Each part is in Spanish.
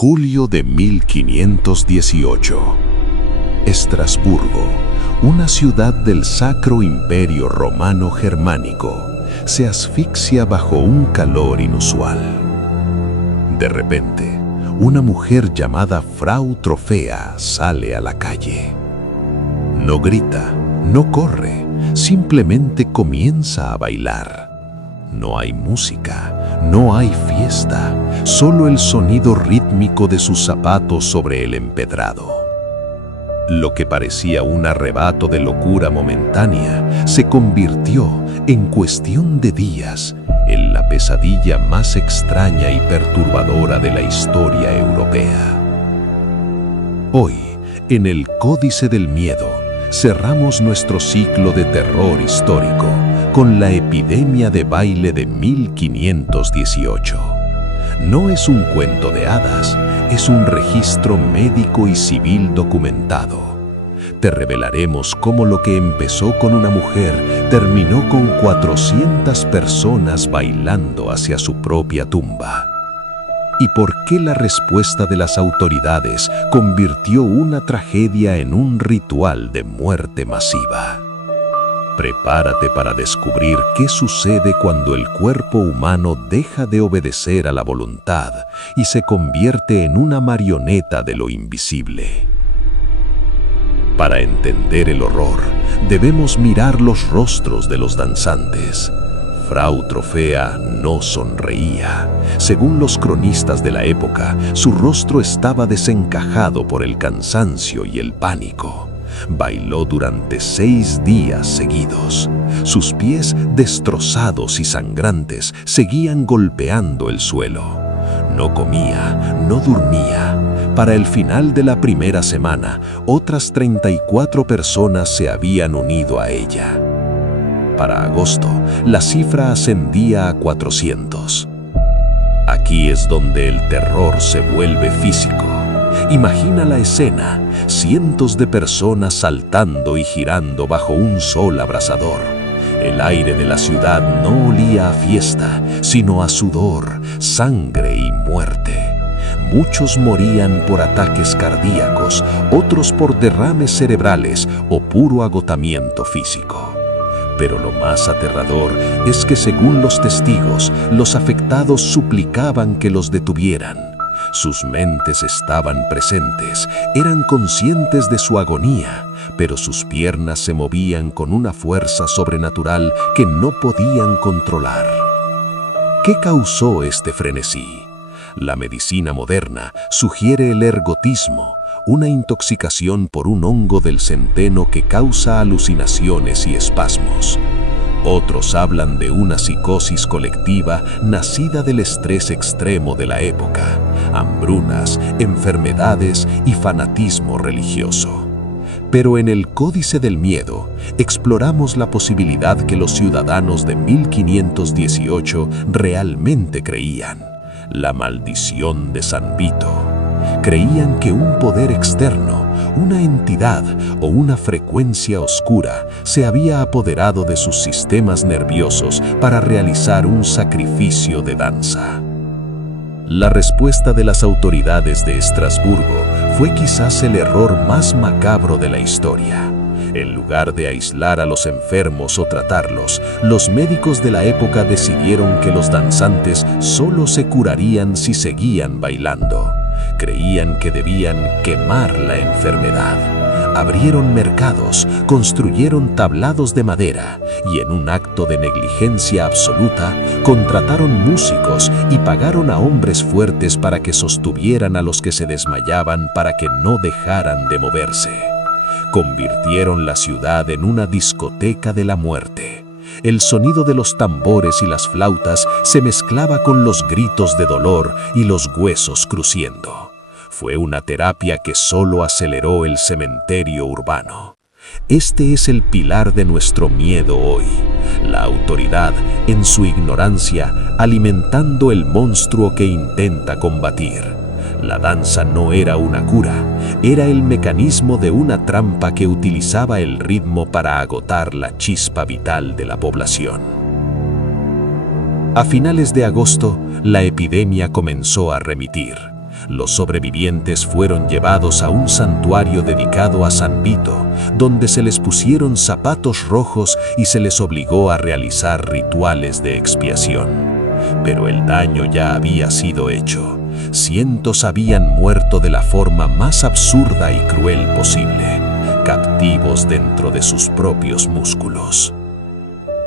Julio de 1518. Estrasburgo, una ciudad del Sacro Imperio Romano Germánico, se asfixia bajo un calor inusual. De repente, una mujer llamada Frau Trofea sale a la calle. No grita, no corre, simplemente comienza a bailar. No hay música, no hay fiesta, solo el sonido rítmico de sus zapatos sobre el empedrado. Lo que parecía un arrebato de locura momentánea se convirtió, en cuestión de días, en la pesadilla más extraña y perturbadora de la historia europea. Hoy, en el Códice del Miedo, cerramos nuestro ciclo de terror histórico con la epidemia de baile de 1518. No es un cuento de hadas, es un registro médico y civil documentado. Te revelaremos cómo lo que empezó con una mujer terminó con 400 personas bailando hacia su propia tumba. ¿Y por qué la respuesta de las autoridades convirtió una tragedia en un ritual de muerte masiva? Prepárate para descubrir qué sucede cuando el cuerpo humano deja de obedecer a la voluntad y se convierte en una marioneta de lo invisible. Para entender el horror, debemos mirar los rostros de los danzantes. Frau Trofea no sonreía. Según los cronistas de la época, su rostro estaba desencajado por el cansancio y el pánico. Bailó durante 6 días seguidos. Sus pies, destrozados y sangrantes, seguían golpeando el suelo. No comía, no dormía. Para el final de la primera semana, otras 34 personas se habían unido a ella. Para agosto, la cifra ascendía a 400. Aquí es donde el terror se vuelve físico. Imagina la escena, cientos de personas saltando y girando bajo un sol abrasador. El aire de la ciudad no olía a fiesta, sino a sudor, sangre y muerte. Muchos morían por ataques cardíacos, otros por derrames cerebrales o puro agotamiento físico. Pero lo más aterrador es que, según los testigos, los afectados suplicaban que los detuvieran. Sus mentes estaban presentes, eran conscientes de su agonía, pero sus piernas se movían con una fuerza sobrenatural que no podían controlar. ¿Qué causó este frenesí? La medicina moderna sugiere el ergotismo, una intoxicación por un hongo del centeno que causa alucinaciones y espasmos. Otros hablan de una psicosis colectiva nacida del estrés extremo de la época, hambrunas, enfermedades y fanatismo religioso. Pero en el Códice del Miedo exploramos la posibilidad que los ciudadanos de 1518 realmente creían: la maldición de San Vito. Creían que un poder externo, una entidad o una frecuencia oscura se había apoderado de sus sistemas nerviosos para realizar un sacrificio de danza. La respuesta de las autoridades de Estrasburgo fue quizás el error más macabro de la historia. En lugar de aislar a los enfermos o tratarlos, los médicos de la época decidieron que los danzantes solo se curarían si seguían bailando. Creían que debían quemar la enfermedad. Abrieron mercados, construyeron tablados de madera y, en un acto de negligencia absoluta, contrataron músicos y pagaron a hombres fuertes para que sostuvieran a los que se desmayaban para que no dejaran de moverse. Convirtieron la ciudad en una discoteca de la muerte. El sonido de los tambores y las flautas se mezclaba con los gritos de dolor y los huesos crujiendo. Fue una terapia que solo aceleró el cementerio urbano. Este es el pilar de nuestro miedo hoy. La autoridad, en su ignorancia, alimentando el monstruo que intenta combatir. La danza no era una cura, era el mecanismo de una trampa que utilizaba el ritmo para agotar la chispa vital de la población. A finales de agosto, la epidemia comenzó a remitir. Los sobrevivientes fueron llevados a un santuario dedicado a San Vito, donde se les pusieron zapatos rojos y se les obligó a realizar rituales de expiación. Pero el daño ya había sido hecho. Cientos habían muerto de la forma más absurda y cruel posible, captivos dentro de sus propios músculos.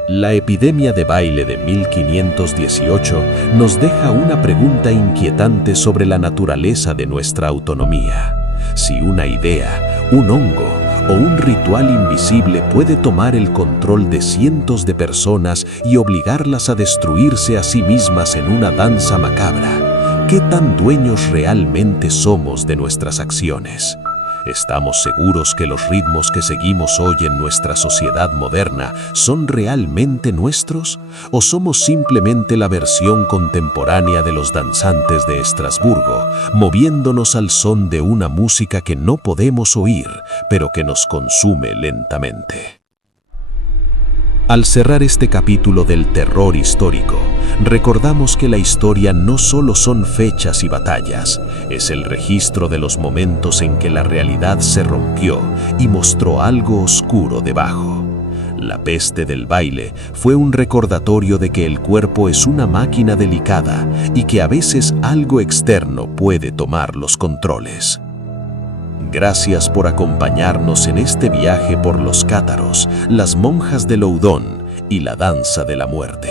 La epidemia de baile de 1518 nos deja una pregunta inquietante sobre la naturaleza de nuestra autonomía. Si una idea, un hongo o un ritual invisible puede tomar el control de cientos de personas y obligarlas a destruirse a sí mismas en una danza macabra, ¿qué tan dueños realmente somos de nuestras acciones? ¿Estamos seguros que los ritmos que seguimos hoy en nuestra sociedad moderna son realmente nuestros? ¿O somos simplemente la versión contemporánea de los danzantes de Estrasburgo, moviéndonos al son de una música que no podemos oír, pero que nos consume lentamente? Al cerrar este capítulo del terror histórico, recordamos que la historia no solo son fechas y batallas, es el registro de los momentos en que la realidad se rompió y mostró algo oscuro debajo. La peste del baile fue un recordatorio de que el cuerpo es una máquina delicada y que a veces algo externo puede tomar los controles. Gracias por acompañarnos en este viaje por los cátaros, las monjas de Loudun y la danza de la muerte.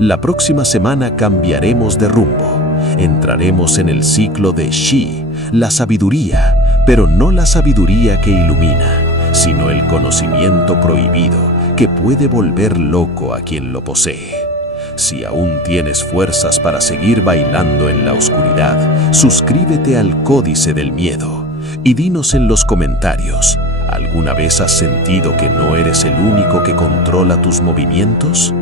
La próxima semana cambiaremos de rumbo. Entraremos en el ciclo de Xi, la sabiduría, pero no la sabiduría que ilumina, sino el conocimiento prohibido que puede volver loco a quien lo posee. Si aún tienes fuerzas para seguir bailando en la oscuridad, suscríbete al Códice del Miedo. Y dinos en los comentarios, ¿alguna vez has sentido que no eres el único que controla tus movimientos?